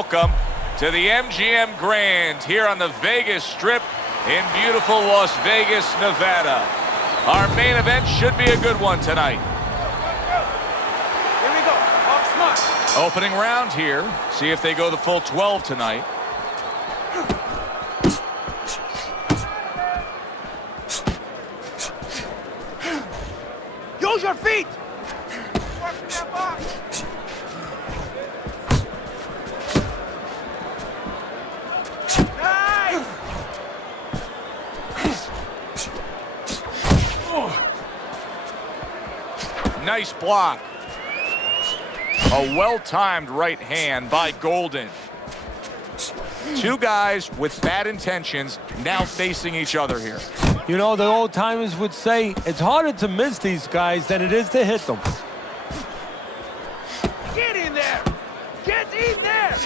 welcome to the MGM Grand here on the Vegas Strip in beautiful Las Vegas, Nevada. Our main event should be a good one tonight. Here we go. Walk smart. Opening round here. See if they go the full 12 tonight. Use your feet. Work that box. Nice. Nice block. A well-timed right hand by Golden. Two guys with bad intentions now facing each other here. You know, the old-timers would say it's harder to miss these guys than it is to hit them. Get in there. Get in there.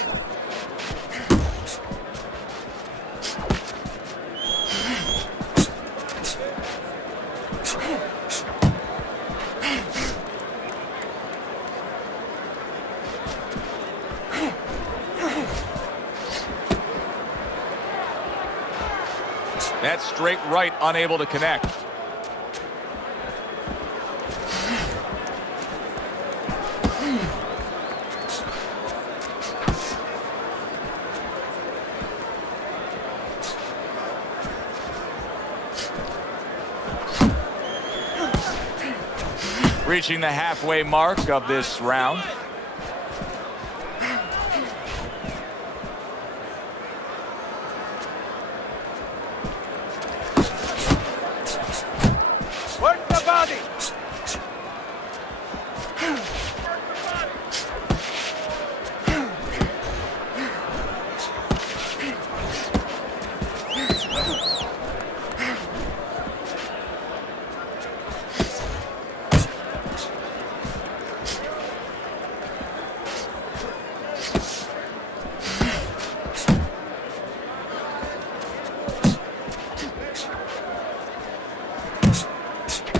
That straight right unable to connect. Reaching the halfway mark of this round. Work the body.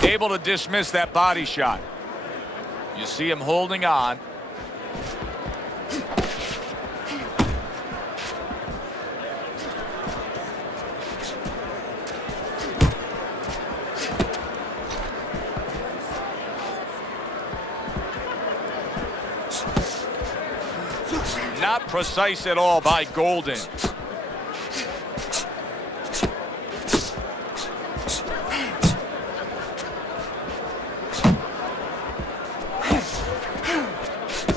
Able to dismiss that body shot. You see him holding on. Not precise at all by Golden.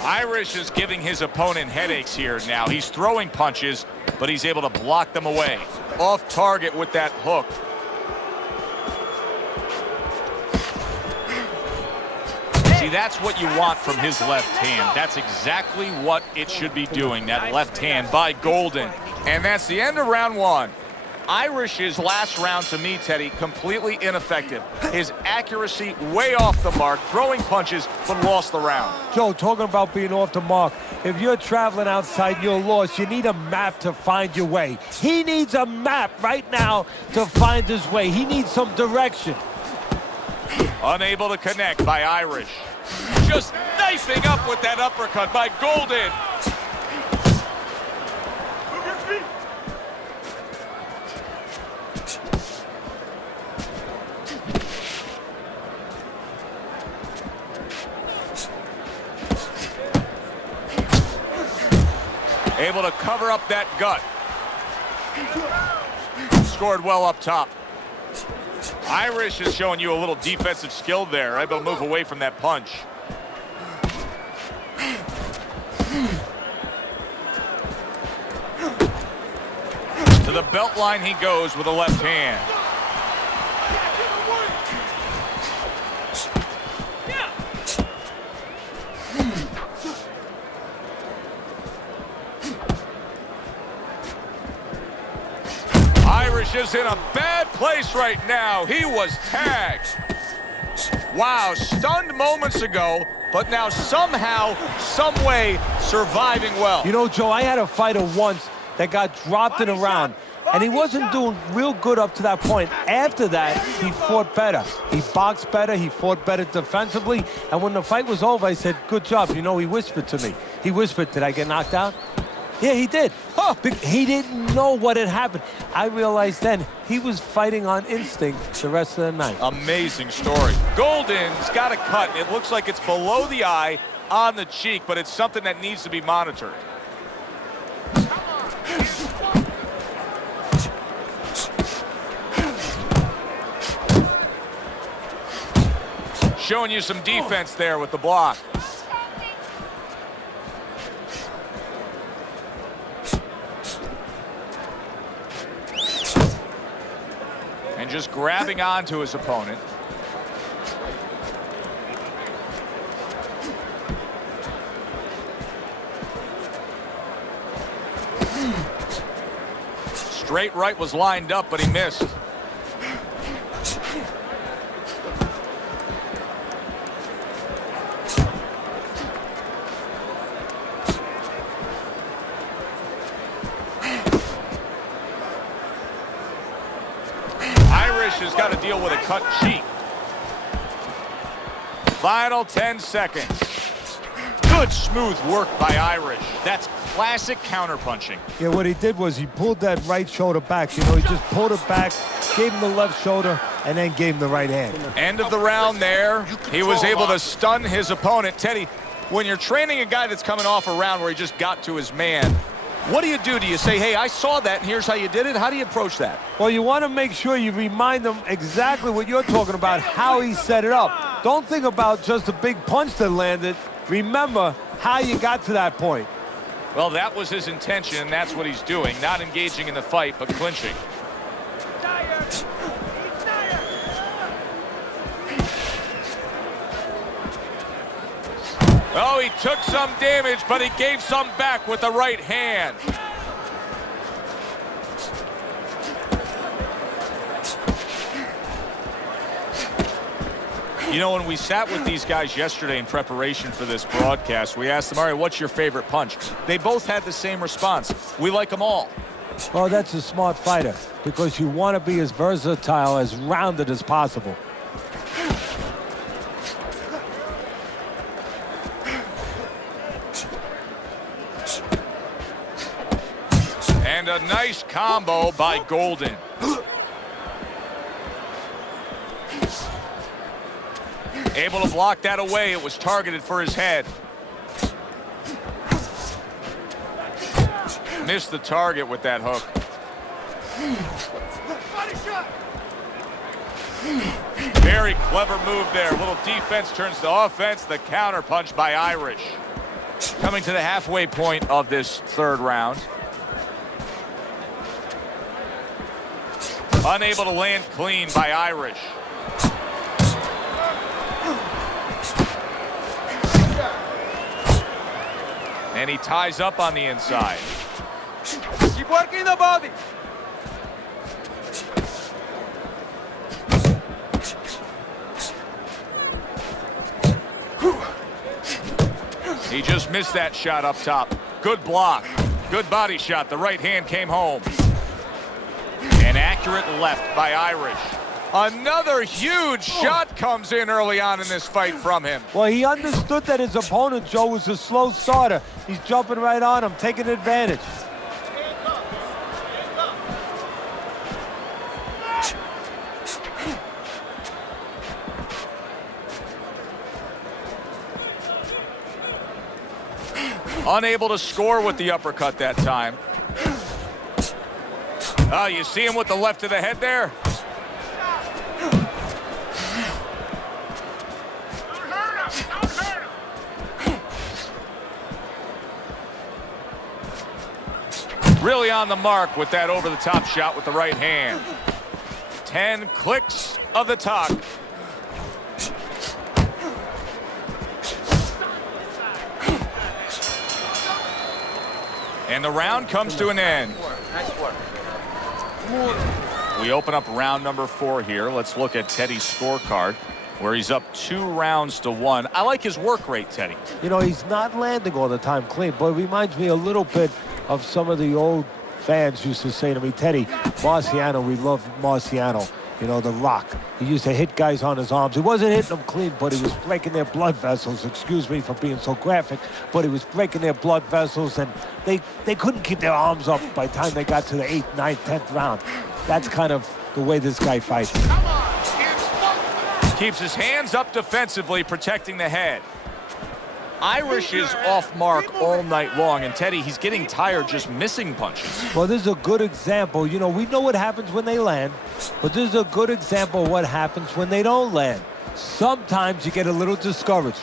Irish is giving his opponent headaches here now. He's throwing punches, but he's able to block them away. Off target with that hook. See, that's what you want from his left hand. That's exactly what it should be doing, that left hand by Golden. And that's the end of round one. Irish's last round, to me, Teddy, completely ineffective. His accuracy way off the mark, throwing punches, but lost the round. Joe, talking about being off the mark, if you're traveling outside, you're lost. You need a map to find your way. He needs a map right now to find his way. He needs some direction. Unable to connect by Irish. Just knifing up with that uppercut by Golden. Able to cover up that gut. Scored well up top. Irish is showing you a little defensive skill there. Able to move away from that punch. To the belt line he goes with a left hand. Irish is in a bad place right now. He was tagged. Wow, stunned moments ago, but now somehow, some way, surviving well. You know, Joe, I had a fighter once that got dropped in a round, and he wasn't doing real good up to that point. After that, he fought better. He boxed better, he fought better defensively, and when the fight was over, I said, good job. You know, he whispered to me. He whispered, did I get knocked out? Yeah, he did. Huh. He didn't know what had happened. I realized then he was fighting on instinct the rest of the night. Amazing story. Golden's got a cut. It looks like it's below the eye on the cheek, but it's something that needs to be monitored. Showing you some defense there with the block. And just grabbing onto his opponent. Straight right was lined up, but he missed. Has got to deal with a cut cheek. Final 10 seconds. Good smooth work by Irish. That's classic counterpunching. Yeah, what he did was he pulled that right shoulder back. You know, he just pulled it back, gave him the left shoulder, and then gave him the right hand. End of the round there. He was able to stun his opponent. Teddy, when you're training a guy that's coming off a round where he just got to his man, what do you do? Do you say, hey, I saw that, and here's how you did it? How do you approach that? Well, you want to make sure you remind them exactly what you're talking about, how he set it up. Don't think about just a big punch that landed. Remember how you got to that point. Well, that was his intention, and that's what he's doing. Not engaging in the fight, but clinching. Tired. He's tired. Oh, he took some damage, but he gave some back with the right hand. You know, when we sat with these guys yesterday in preparation for this broadcast, we asked them, all right, what's your favorite punch? They both had the same response. We like them all. Well, that's a smart fighter because you want to be as versatile, as rounded as possible. And a nice combo by Golden. Able to block that away. It was targeted for his head. Missed the target with that hook. Body shot. Very clever move there. A little defense turns to offense. The counter punch by Irish. Coming to the halfway point of this third round. Unable to land clean by Irish. And he ties up on the inside. Keep working the body. He just missed that shot up top. Good block. Good body shot. The right hand came home. An accurate left by Irish. Another huge shot comes in early on in this fight from him. Well, he understood that his opponent, Joe, was a slow starter. He's jumping right on him, taking advantage. Unable to score with the uppercut that time. Oh, you see him with the left to the head there? Really on the mark with that over-the-top shot with the right hand. 10 clicks of the tongue. And the round comes to an end. Nice work. We open up round number 4 here. Let's look at Teddy's scorecard, where he's up 2 rounds to 1. I like his work rate, Teddy. You know, he's not landing all the time clean, but it reminds me a little bit of some of the old fans used to say to me, Teddy, Marciano, we love Marciano. You know, The Rock. He used to hit guys on his arms. He wasn't hitting them clean, but he was breaking their blood vessels. Excuse me for being so graphic, but he was breaking their blood vessels, and they couldn't keep their arms up by the time they got to the 8th, 9th, 10th round. That's kind of the way this guy fights. Keeps his hands up defensively, protecting the head. Irish is off mark all night long, and Teddy, he's getting tired just missing punches. Well, this is a good example. You know, we know what happens when they land, but this is a good example of what happens when they don't land. Sometimes you get a little discouraged.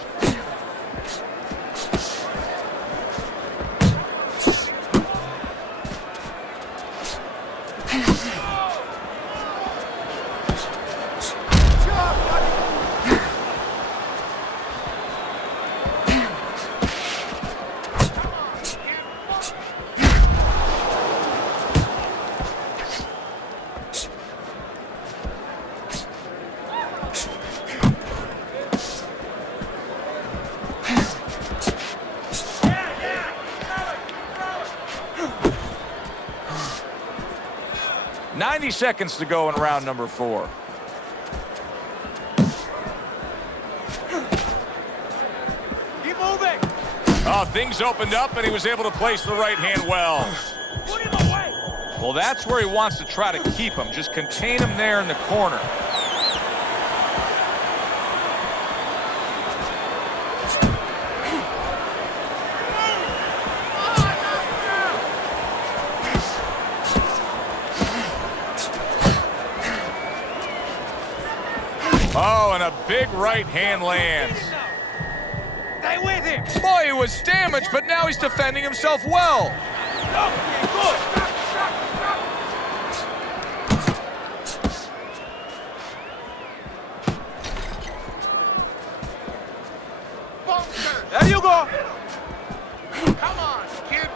Seconds to go in round number 4. Keep moving. Oh, things opened up, and he was able to place the right hand well. Put him away. Well, that's where he wants to try to keep him. Just contain him there in the corner. Oh, and a big right hand lands. Stay with him. Boy, he was damaged, but now he's defending himself well. Good. There you go. Come on, kid.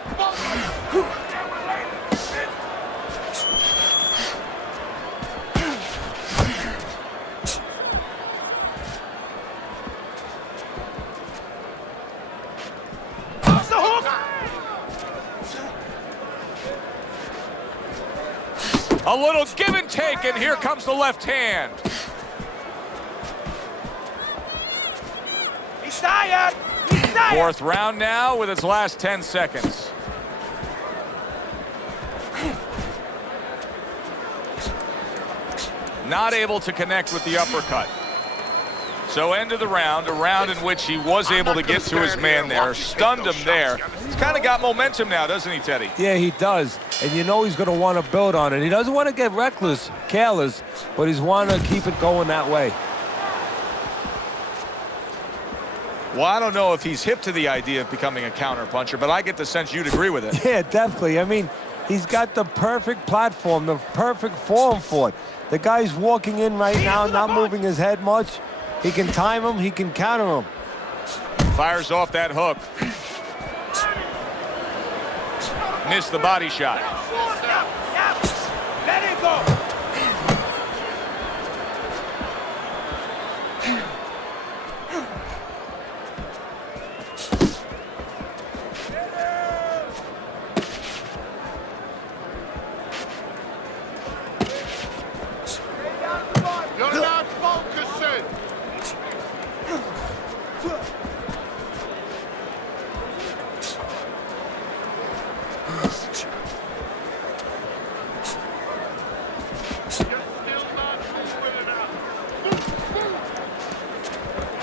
A little give and take, and here comes the left hand. He's tired. He's tired. 4th round now with its last 10 seconds. Not able to connect with the uppercut. So end of the round, a round in which he was able to get to his man there, stunned him there. He's kind of got momentum now, doesn't he, Teddy? Yeah, he does. And you know he's going to want to build on it. He doesn't want to get reckless, careless, but he's wanting to keep it going that way. Well, I don't know if he's hip to the idea of becoming a counter-puncher, but I get the sense you'd agree with it. Yeah, definitely. I mean, he's got the perfect platform, the perfect form for it. The guy's walking in right now, not moving his head much. He can time him, he can counter him. Fires off that hook. Missed the body shot. Let it go. You're not focusing.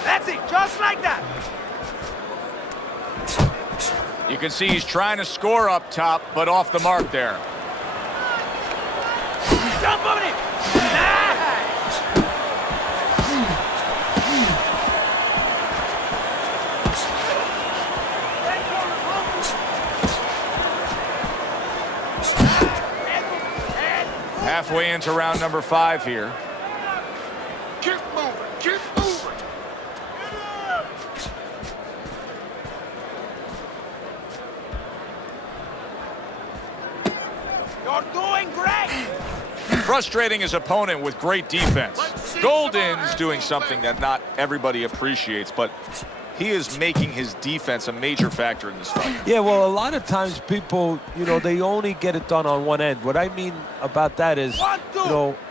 That's it. Just like that. You can see he's trying to score up top, but off the mark there. Jump on it. Nice. Halfway into round number 5 here. Keep moving. Keep moving. You're doing great. Frustrating his opponent with great defense. Golden's doing something that not everybody appreciates, but he is making his defense a major factor in this fight. Yeah, well, a lot of times people, they only get it done on one end. What I mean about that is,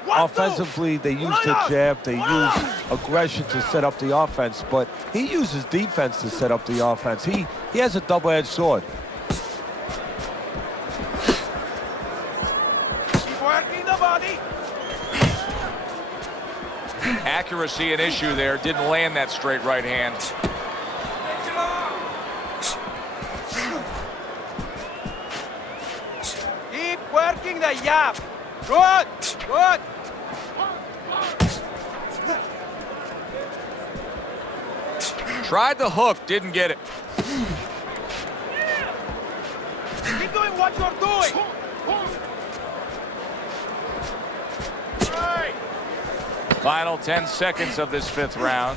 offensively, they use the jab, they use aggression to set up the offense, but he uses defense to set up the offense. He has a double-edged sword. Keep working the body. Accuracy an issue there. Didn't land that straight right hand. Keep working the jab. Good, good. Tried the hook, didn't get it. Keep doing what you're doing. Final 10 seconds of this 5th round.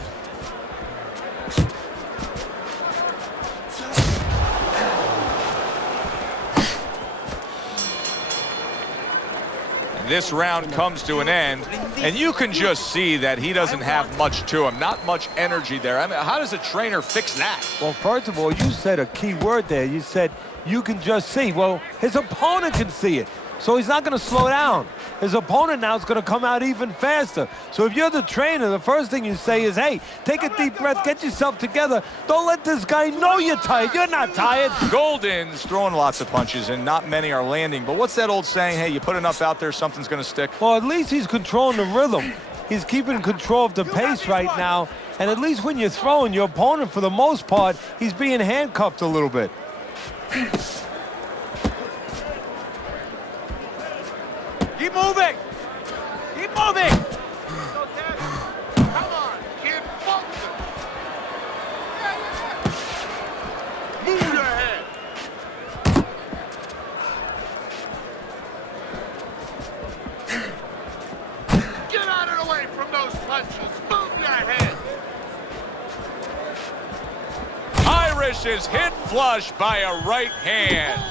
And this round comes to an end, and you can just see that he doesn't have much to him. Not much energy there. I mean, how does a trainer fix that? Well, first of all, you said a key word there. You said you can just see. Well, his opponent can see it, so he's not going to slow down. His opponent now is going to come out even faster. So if you're the trainer, the first thing you say is, hey, take a deep breath, get yourself together. Don't let this guy know you're tired. You're not tired. Golden's throwing lots of punches, and not many are landing. But what's that old saying? Hey, you put enough out there, something's going to stick. Well, at least he's controlling the rhythm. He's keeping control of the pace right now. And at least when you're throwing, your opponent, for the most part, he's being handcuffed a little bit. Keep moving. Keep moving. Come on, kid, focus. Move your head. Get out of the way from those punches. Move your head. Irish is hit flush by a right hand.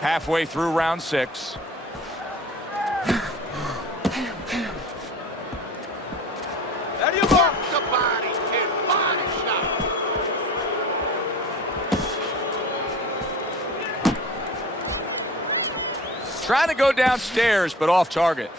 Halfway through round 6. There you go. The body, kid. Body shot. Trying to go downstairs, but off target.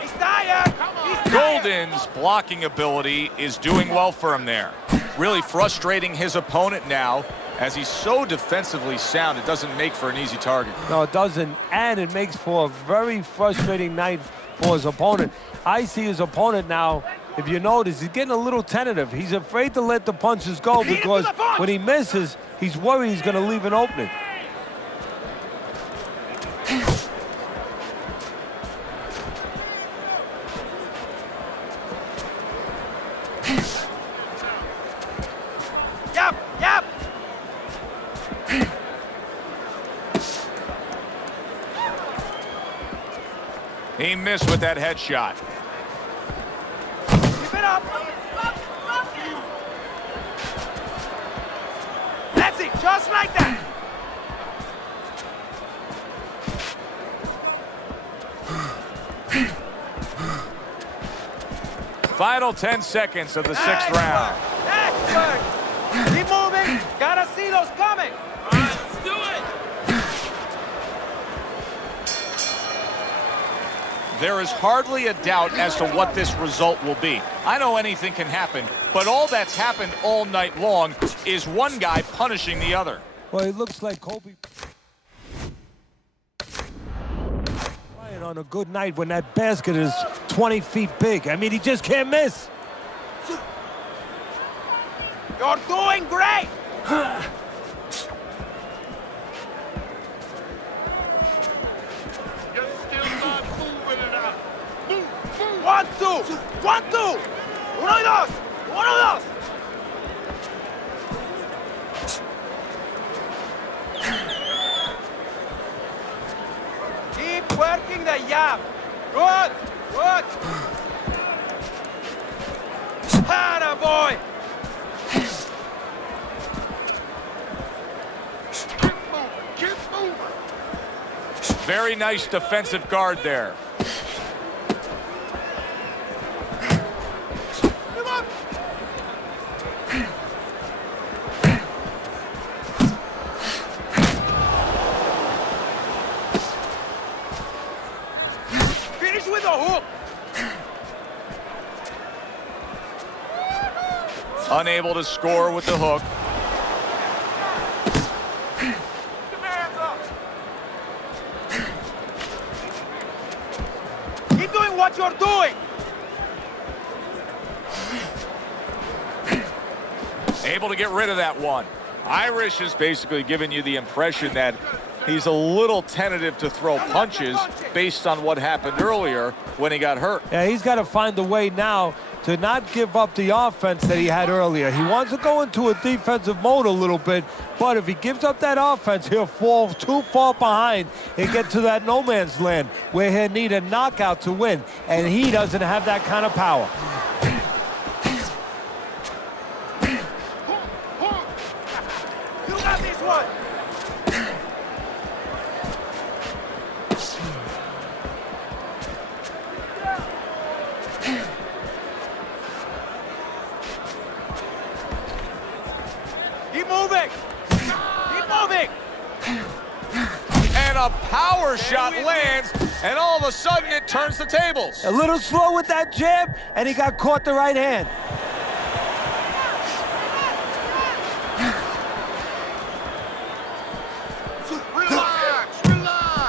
He's tired. He's tired. Golden's blocking ability is doing well for him there. Really frustrating his opponent now, as he's so defensively sound, it doesn't make for an easy target. No, it doesn't, and it makes for a very frustrating night for his opponent. I see his opponent now, if you notice, he's getting a little tentative. He's afraid to let the punches go because when he misses, he's worried he's going to leave an opening. Yep, yep. He missed with that headshot. Keep it up. That's it, just like that. Final 10 seconds of the 6th round. Excellent. Keep moving. Gotta see those coming. All right, let's do it. There is hardly a doubt as to what this result will be. I know anything can happen, but all that's happened all night long is one guy punishing the other. Well, it looks like Kobe on a good night when that basket is 20 feet big. I mean, he just can't miss. You're doing great. You're still not moving enough. Move, move. 1, 2. 1, 2. Uno y dos. Uno y dos. blocking the jab. Good, good. Atta boy. Keep moving. Very nice defensive guard there. Finish with a hook. Unable to score with the hook. Keep doing what you're doing. Able to get rid of that one. Irish is basically giving you the impression that he's a little tentative to throw punches based on what happened earlier when he got hurt. Yeah, he's got to find a way now to not give up the offense that he had earlier. He wants to go into a defensive mode a little bit, but if he gives up that offense, he'll fall too far behind and get to that no man's land where he'll need a knockout to win, and he doesn't have that kind of power. You got this one. Keep moving. Keep moving. And a power shot lands, and all of a sudden it turns the tables. A little slow with that jab, and he got caught the right hand. Relax, relax.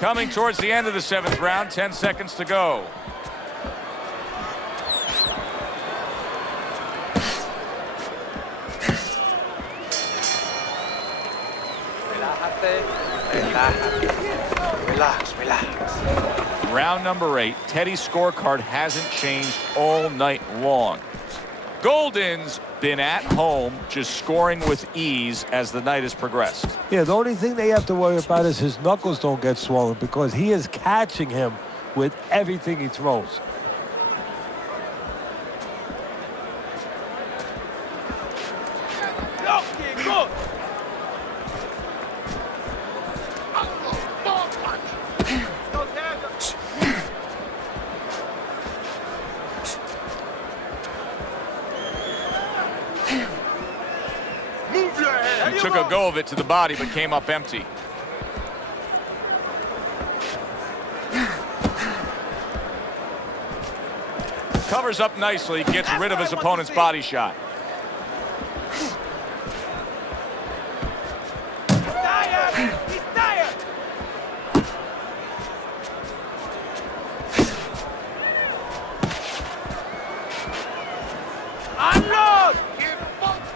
Coming towards the end of the 7th round, 10 seconds to go. Relájate, relájate. Relax, relax. Round number 8. Teddy's scorecard hasn't changed all night long. Golden's been at home, just scoring with ease as the night has progressed. Yeah, the only thing they have to worry about is his knuckles don't get swollen because he is catching him with everything he throws. Looking good. Ball punch. Those hands up. Move your head. He took a go of it to the body, but came up empty. Covers up nicely, gets rid of his opponent's body shot. Tired. He's tired. Unload. Keep bumping.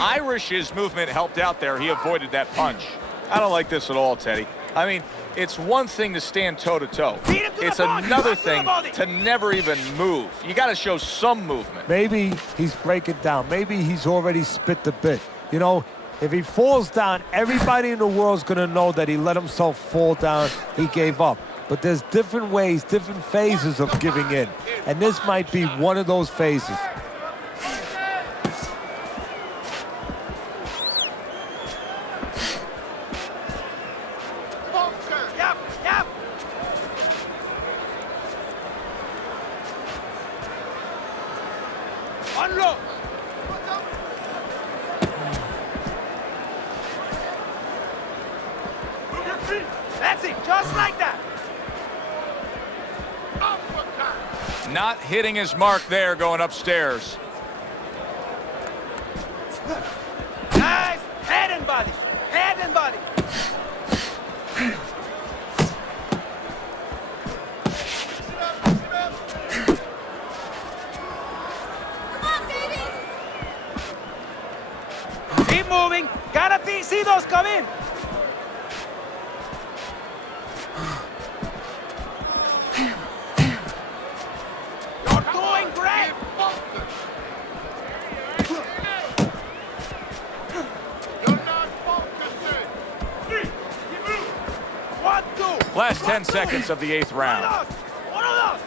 Irish's movement helped out there. He avoided that punch. I don't like this at all, Teddy. I mean, it's one thing to stand toe-to-toe. Beat him to the It's body, another right to the thing body. to never even move. You got to show some movement. Maybe he's breaking down. Maybe he's already spit the bit. You know, if he falls down, everybody in the world's going to know that he let himself fall down. He gave up. But there's different ways, different phases of giving in. And this might be one of those phases. Yep, yep. Unload. That's it, just like that. Not hitting his mark there going upstairs. Nice. Head and body. Head and body. See those come in. You're doing great. You're not focusing. 1, 2. Last 10 seconds of the 8th round. One of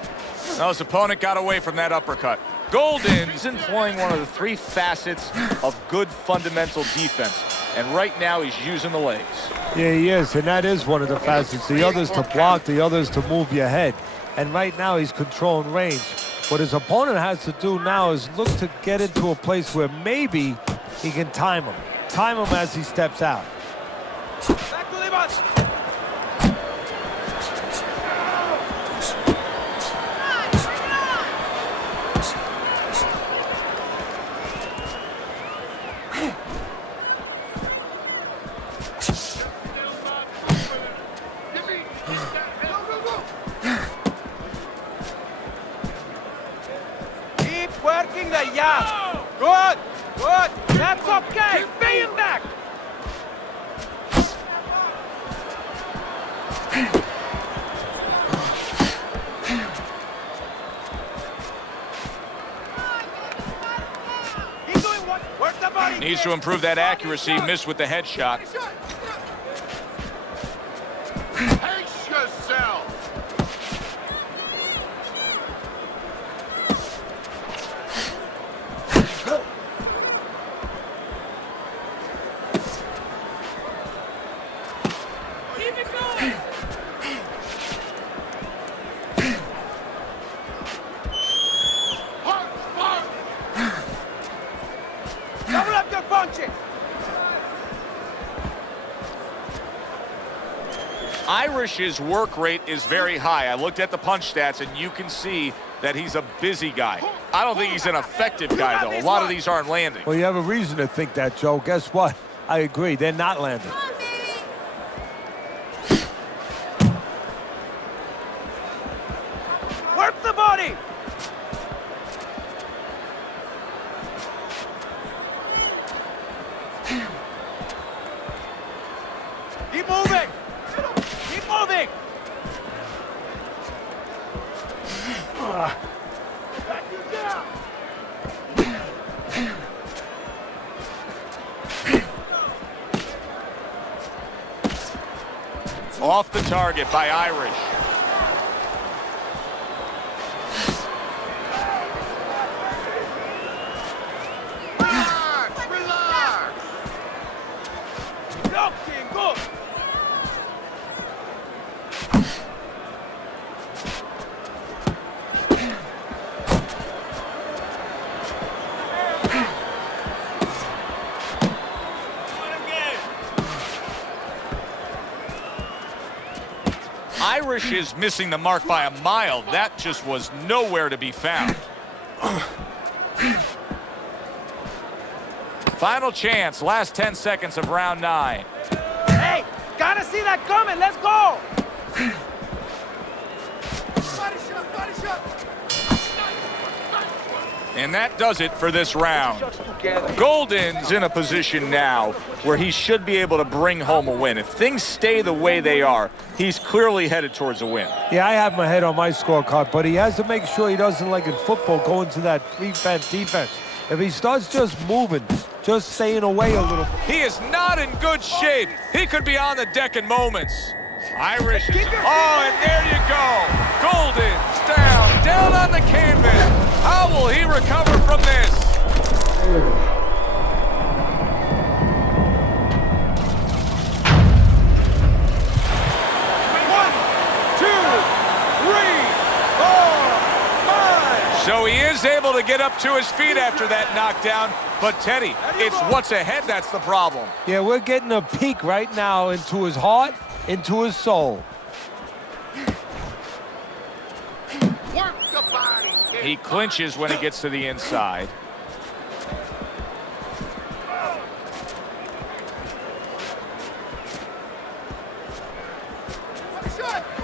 those. Now his opponent got away from that uppercut. Golden's employing one of the 3 facets of good fundamental defense. And right now he's using the legs. Yeah, he is, and that is one of the facets. The other's to block, the other's to move your head. And right now he's controlling range. What his opponent has to do now is look to get into a place where maybe he can time him. Time him as he steps out. Back to the bus. Keep working the jab. Good, good. That's okay. Pay him back. Keep doing what? Work the body. Needs to improve that accuracy. Missed with the headshot. Pace yourself. Keep it going. Punch, punch. Double up your punches. Irish's work rate is very high. I looked at the punch stats, and you can see that he's a busy guy. I don't think he's an effective guy, though. A lot of these aren't landing. Well, you have a reason to think that, Joe. Guess what? I agree. They're not landing. Work the body. Keep moving. Keep moving. Back you down. Off the target by Irish. Relax, relax. Looking good. Irish is missing the mark by a mile. That just was nowhere to be found. Final chance, last 10 seconds of round 9. Hey, gotta see that coming. Let's go. Body shot, body shot. And that does it for this round. Golden's in a position now where he should be able to bring home a win. If things stay the way they are, he's clearly headed towards a win. Yeah, I have my head on my scorecard, but he has to make sure he doesn't, like in football, go into that prevent defense. If he starts just moving, just staying away a little. He is not in good shape. He could be on the deck in moments. Irish is, oh, and there you go. Golden's down on the canvas. How will he recover from this? So he is able to get up to his feet after that knockdown. But, Teddy, it's what's ahead that's the problem. Yeah, we're getting a peek right now into his heart, into his soul. Work the body, kid. He clinches when he gets to the inside.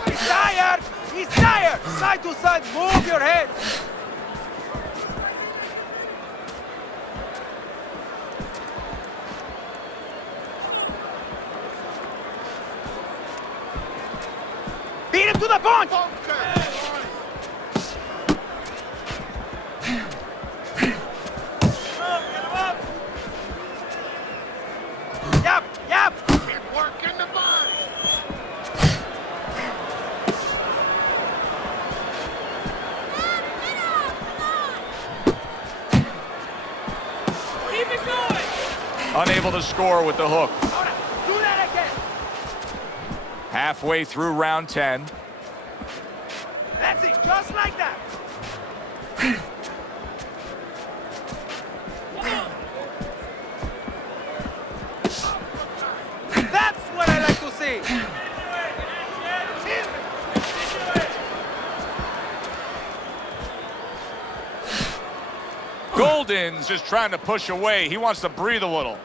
He's tired. He's tired. Side to side. Move your head. Beat him to the punch! Okay. Yep, yep! Keep working the body. Keep it going! Unable to score with the hook. Ahora, do that again! Halfway through round 10. That's it, just like that! That's what I like to see! Golden's just trying to push away. He wants to breathe a little.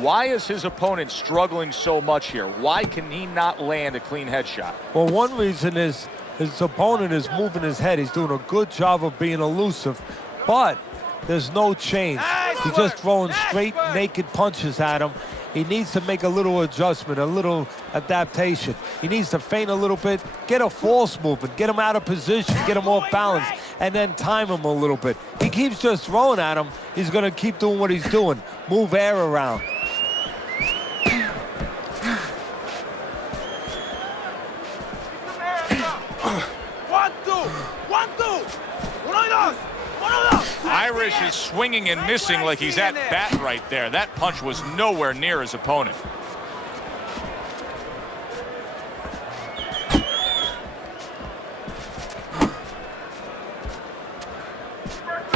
Why is his opponent struggling so much here? Why can he not land a clean headshot? Well, one reason is his opponent is moving his head. He's doing a good job of being elusive, but there's no change. Nice He's work. just throwing Nice straight, work. naked punches at him. He needs to make a little adjustment, a little adaptation. He needs to feint a little bit, get a false movement, get him out of position, get him off balance, and then time him a little bit. He keeps just throwing at him. He's going to keep doing what he's doing, move air around. One, two! One, two! Uno y dos! Uno, dos! Irish is swinging and missing like he's at bat right there. That punch was nowhere near his opponent.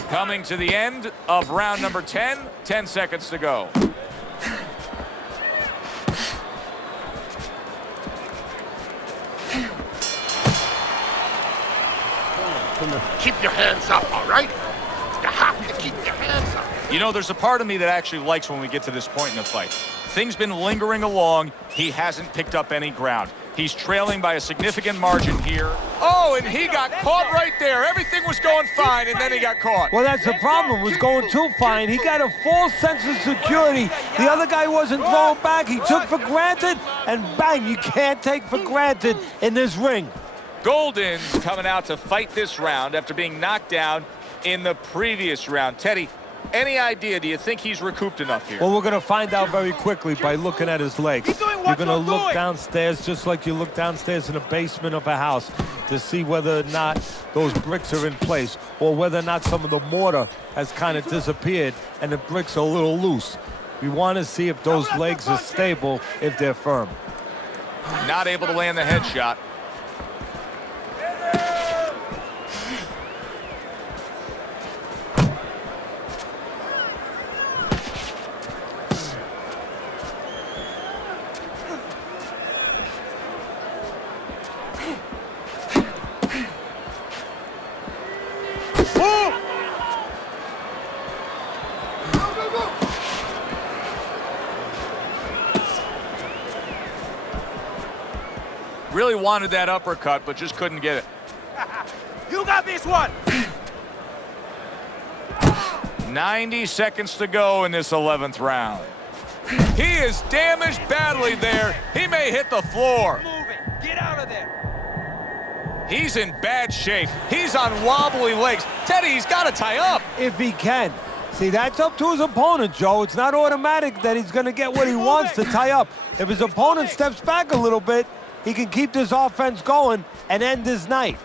Coming to the end of round number 10, 10 seconds to go. Keep your hands up, all right? You have to keep your hands up. You know, there's a part of me that actually likes when we get to this point in the fight. Things been lingering along. He hasn't picked up any ground. He's trailing by a significant margin here. Oh, and he got caught right there. Everything was going fine, and then he got caught. Well, that's the problem. It was going too fine. He got a false sense of security. The other guy wasn't throwing back. He took for granted, and bang, you can't take for granted in this ring. Golden's coming out to fight this round after being knocked down in the previous round. Teddy, any idea? Do you think he's recouped enough here? Well, we're going to find out very quickly by looking at his legs. Keep doing You're what going to you're look doing. downstairs just like you look downstairs in the basement of a house to see whether or not those bricks are in place or whether or not some of the mortar has kind of disappeared and the bricks are a little loose. We want to see if those legs are stable, if they're firm. Not able to land the headshot. Really wanted that uppercut, but just couldn't get it. You got this one! 90 seconds to go in this 11th round. He is damaged badly there. He may hit the floor. Move it! Get out of there! He's in bad shape. He's on wobbly legs. Teddy, he's got to tie up. If he can. See, that's up to his opponent, Joe. It's not automatic that he's going to get what he wants to tie up. If his opponent steps back a little bit, he can keep this offense going and end his night.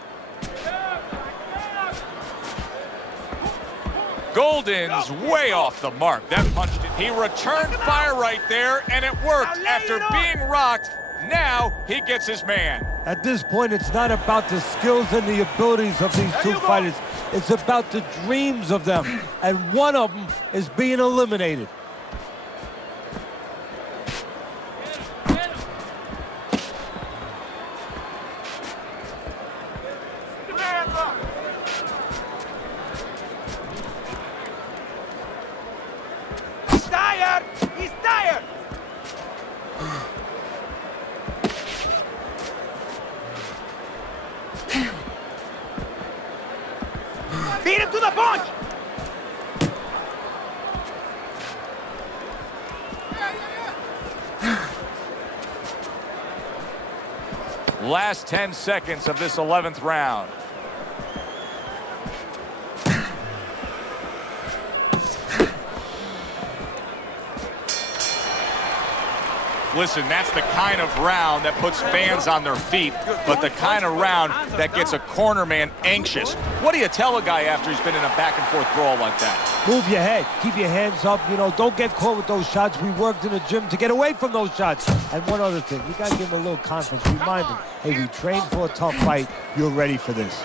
Golden's way off the mark. That punch did. He returned fire right there, and it worked. After being rocked, now he gets his man. At this point, it's not about the skills and the abilities of these two fighters. It's about the dreams of them, and one of them is being eliminated. He's tired! He's tired! Beat him to the punch! Last 10 seconds of this 11th round. Listen, that's the kind of round that puts fans on their feet, but the kind of round that gets a corner man anxious. What do you tell a guy after he's been in a back-and-forth brawl like that? Move your head. Keep your hands up. You know, don't get caught with those shots. We worked in the gym to get away from those shots. And one other thing, you got to give him a little confidence. Remind him, hey, we trained for a tough fight. You're ready for this.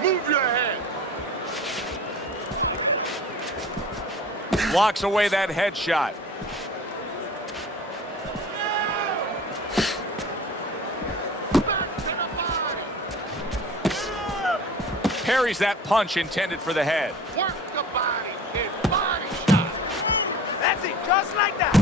Move your head. Blocks away that headshot. Parries that punch intended for the head. Work the body. It's body shot. That's it, just like that.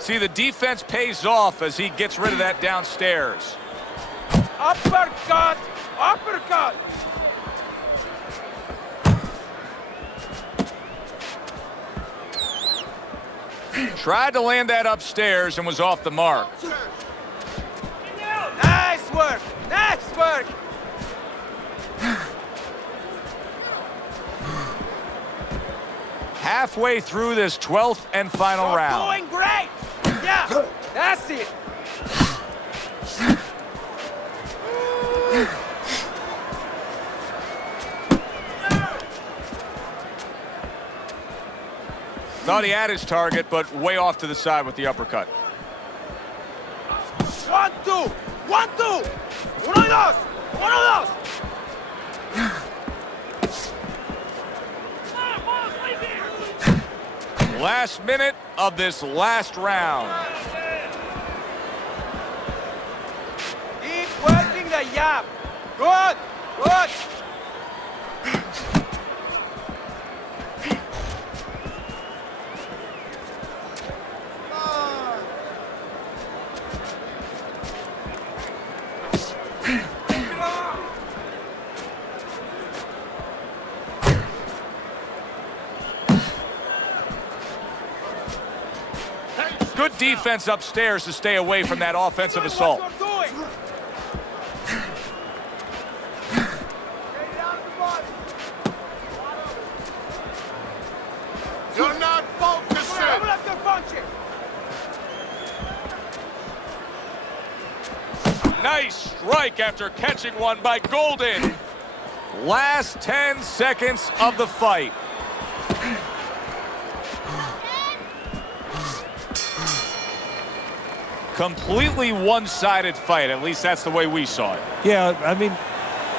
See, the defense pays off as he gets rid of that downstairs. Uppercut! Uppercut! Tried to land that upstairs and was off the mark. Nice work! Nice work! Halfway through this 12th and final You're round. doing great! Yeah, that's it! Thought he had his target, but way off to the side with the uppercut. 1, 2! 1, 2! Uno y dos! Uno y dos! Last minute of this last round. Keep working the jab. Good, good. Good defense upstairs to stay away from that offensive assault. What you're doing. You're not focusing. Double up your punches. Nice strike after catching one by Golden. Last 10 seconds of the fight. Completely one-sided fight. At least that's the way we saw it. Yeah, I mean,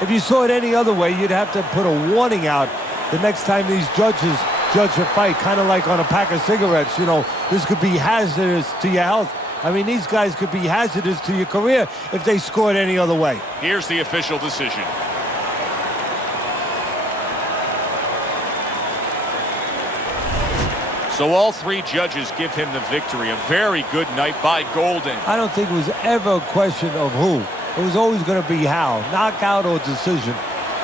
if you saw it any other way, you'd have to put a warning out the next time these judges judge a fight, kind of like on a pack of cigarettes. You know, this could be hazardous to your health. I mean, these guys could be hazardous to your career if they scored any other way. Here's the official decision. So all three judges give him the victory. A very good night by Golden. I don't think it was ever a question of who. It was always going to be how. Knockout or decision.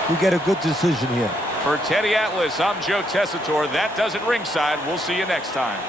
We get a good decision here. For Teddy Atlas, I'm Joe Tessitore. That does it ringside. We'll see you next time.